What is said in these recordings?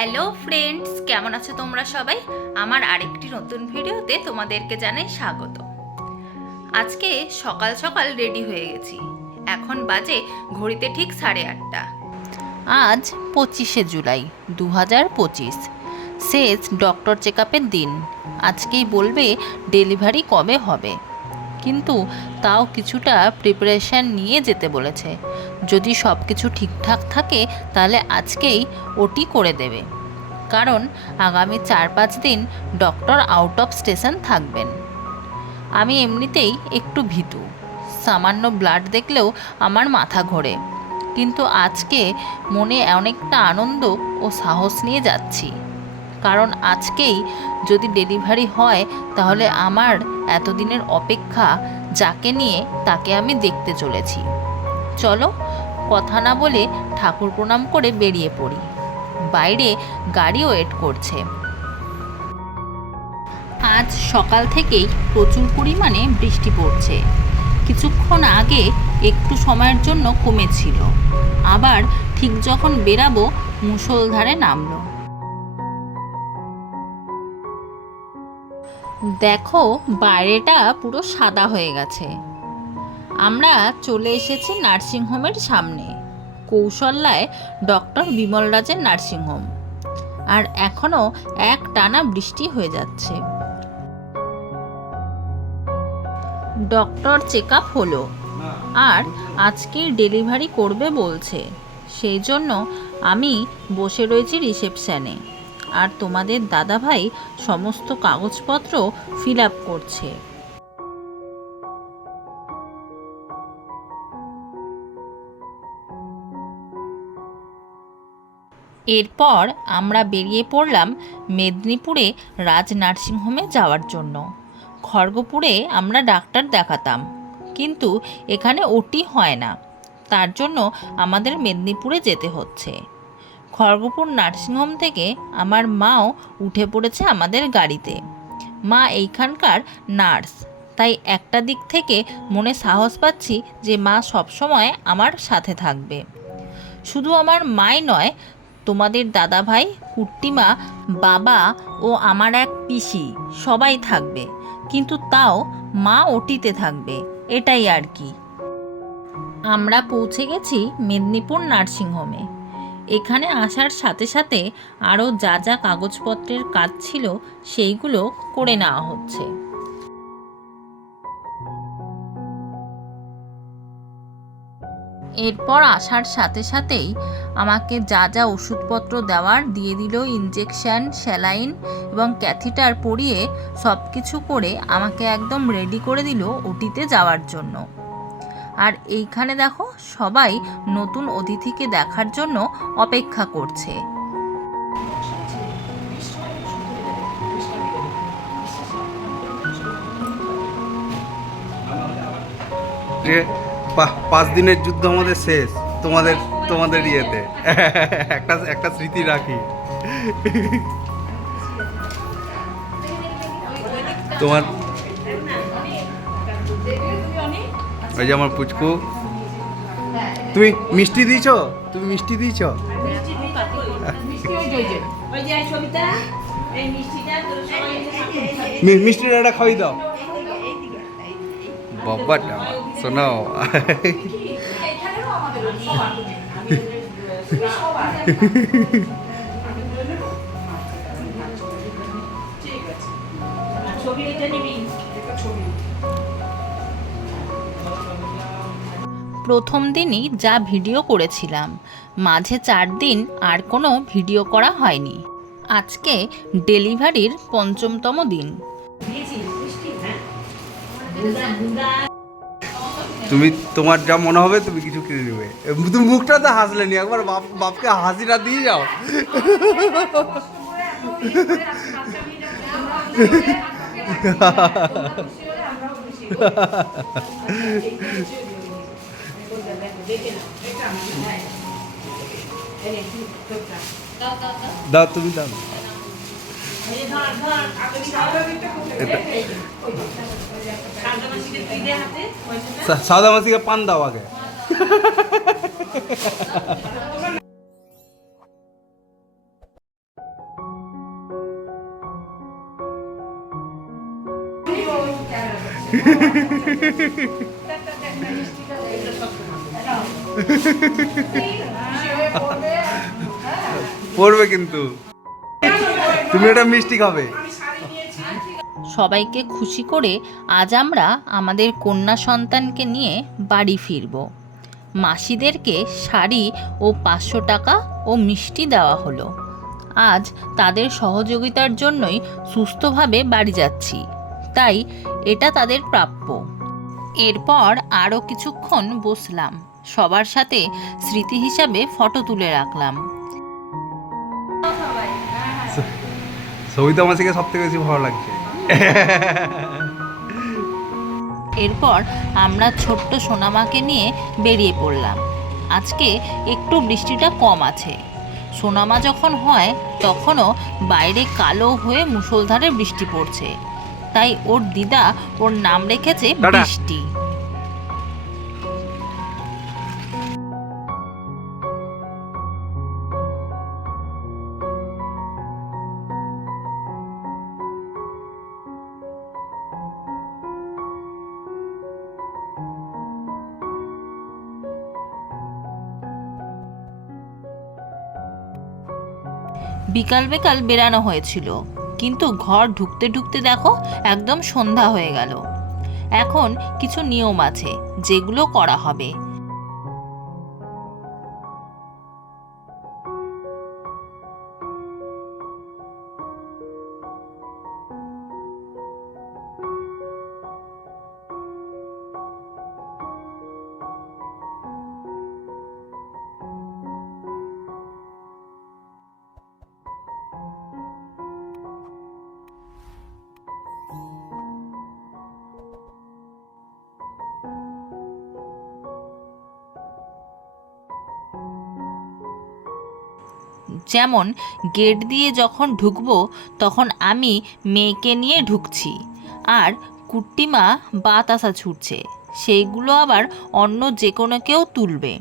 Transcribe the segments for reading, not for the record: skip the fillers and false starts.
Hello friends, কেমন আছো তোমরা সবাই? আমার আরেকটি নতুন ভিডিওতে তোমাদেরকে জানাই স্বাগত। আজকে সকাল সকাল রেডি হয়ে গেছি। এখন বাজে ঘড়িতে ঠিক 8:30। আজ 25শে জুলাই 2025, শেষ ডক্টর চেক আপের দিন। আজকেই বলবে ডেলিভারি কবে হবে, কিন্তু তাও কিছুটা প্রিপারেশান নিয়ে যেতে বলেছে। যদি সব কিছু ঠিকঠাক থাকে তাহলে আজকেই ওটি করে দেবে, কারণ আগামী 4-5 দিন ডক্টর আউট অফ স্টেশন থাকবেন। আমি এমনিতেই একটু ভীতু, সামান্য ব্লাড দেখলেও আমার মাথা ঘোরে, কিন্তু আজকে মনে অনেকটা আনন্দ ও সাহস নিয়ে যাচ্ছি, কারণ আজকেই যদি ডেলিভারি হয় তাহলে আমার এতদিনের অপেক্ষা যাকে নিয়ে তাকে আমি দেখতে চলেছি। চলো কথা না বলে ঠাকুর প্রণাম করে বেরিয়ে পড়ি। বাইরে গাড়ি ওয়েট করছে। আজ সকাল থেকেই প্রচুর পরিমাণে বৃষ্টি পড়ছে। কিছুক্ষণ আগে একটু সময়ের জন্য কমেছিল, আবার ঠিক যখন বেরাবো মুষলধারে নামলো। দেখো বাইরেটা পুরো সাদা হয়ে গেছে। আমরা চলে এসেছি নার্সিংহোমের সামনে, কৌশল্যায় ডক্টর বিমল রাজের নার্সিংহোম। আর এখনও এক টানা বৃষ্টি হয়ে যাচ্ছে। ডক্টর চেক আপ হলো, আর আজকেই ডেলিভারি করবে বলছে। সেই জন্য আমি বসে রয়েছি রিসেপশানে, আর তোমাদের দাদাভাই সমস্ত কাগজপত্র ফিল আপ করছে। এরপর আমরা বেরিয়ে পড়লাম মেদিনীপুরে রাজ নার্সিংহোমে যাওয়ার জন্য। খড়গপুরে আমরা ডাক্তার দেখাতাম, কিন্তু এখানে ওটি হয় না, তার জন্য আমাদের মেদিনীপুরে যেতে হচ্ছে। খড়গপুর নার্সিংহোম থেকে আমার মাও উঠে পড়েছে আমাদের গাড়িতে। মা এইখানকার নার্স, তাই একটা দিক থেকে মনে সাহস পাচ্ছি যে মা সবসময় আমার সাথে থাকবে। শুধু আমার মাই নয়, তোমাদের দাদাভাই, কুট্টিমা, বাবা ও আমার এক পিসি সবাই থাকবে, কিন্তু তাও মা ওটিতে থাকবে, এটাই আর কি। আমরা পৌঁছে গেছি মেদিনীপুর নার্সিংহোমে। এখানে আসার সাথে সাথে আরও যা যা কাগজপত্রের কাজ ছিল সেইগুলো করে নেওয়া হচ্ছে। এরপর আসার সাথে সাথেই আমাকে যা যা ওষুধপত্র দেওয়ার দিয়ে দিল, ইনজেকশান, স্যালাইন এবং ক্যাথিটার পরিয়ে সব কিছু করে আমাকে একদম রেডি করে দিল ওটিতে যাওয়ার জন্য। আর এইখানে দেখো সবাই নতুন অতিথিকে দেখার জন্য অপেক্ষা করছে। বাহ, 5 দিনের যুদ্ধ আমাদের শেষ। তোমাদের ইয়েতে একটা স্মৃতি রাখি। তোমার ওই যে আমার পুচকু, তুমি মিষ্টি দিয়েছ? মিষ্টিটা একটা খাওয়াই দাও বাবাটা, শোনাও। প্রথম দিনই যা ভিডিও করেছিলাম, মাঝে 4 দিন আর কোনো ভিডিও করা হয়নি। আজকে ডেলিভারির 5মতম দিন। তোমার যা মনে হবে তুমি কিছু কিনে নেবে। তুমি মুখটা তো হাসলে নি, একবার বাপকে হাসিটা দিয়ে যাও। দাও, তুমি দাও। সাদা মাসিকে পান দাও আগে। পড়বে কিন্তু তুমি এটা মিষ্টি খাবে। সবাইকে খুশি করে আজ আমরা আমাদের কন্যা সন্তানকে নিয়ে বাড়ি ফিরব। মাসিদেরকে শাড়ি ও 500 টাকা ও মিষ্টি দেওয়া হলো। আজ তাদের সহযোগিতার জন্যই সুস্থভাবে বাড়ি যাচ্ছি, তাই এটা তাদের প্রাপ্য। এরপর আরও কিছুক্ষণ বসলাম, সবার সাথে স্মৃতি হিসাবে ফটো তুলে রাখলাম। ছবি তো আমার থেকে সব থেকে বেশি ভালো লাগছে। এরপর আমরা ছোট্ট সোনামাকে নিয়ে বেরিয়ে পড়লাম। আজকে একটু বৃষ্টিটা কম আছে। সোনামা যখন হয় তখনও বাইরে কালো হয়ে মুষলধারে বৃষ্টি পড়ছে, তাই ওর দিদা ওর নাম রেখেছে বৃষ্টি। বিকাল বিকাল বেরানো হয়েছিল, কিন্তু ঘর ঢুকতে ঢুকতে দেখো একদম সন্ধ্যা হয়ে গেল। এখন কিছু নিয়ম আছে যেগুলো করা হবে। যেমন গেট দিয়ে যখন ঢুকবো তখন আমি মেয়েকে নিয়ে ঢুকছি, আর কুট্টিমা বাতাসা ছুটছে, সেইগুলো আবার অন্য যে কোনো কেউ তুলবে।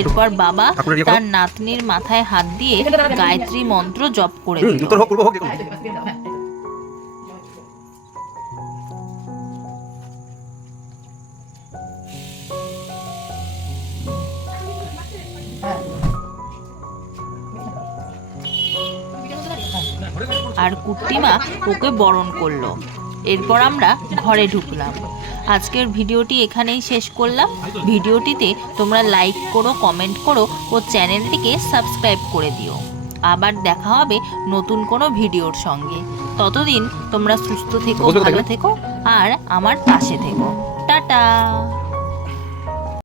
এরপর বাবা তার নাতনির মাথায় হাত দিয়ে গায়ত্রী মন্ত্র জপ করে দিল। আর কুট্টিমা ওকে বরণ করলো। এরপর আমরা ঘরে ঢুকলাম। আজকের ভিডিওটি এখানেই শেষ করলাম। ভিডিওটিতে তোমরা লাইক করো, কমেন্ট করো ও চ্যানেলটিকে সাবস্ক্রাইব করে দিও। আবার দেখা হবে নতুন কোনো ভিডিওর সঙ্গে। ততদিন তোমরা সুস্থ থেকো, ভালো থেকো আর আমার পাশে থেকো। টাটা।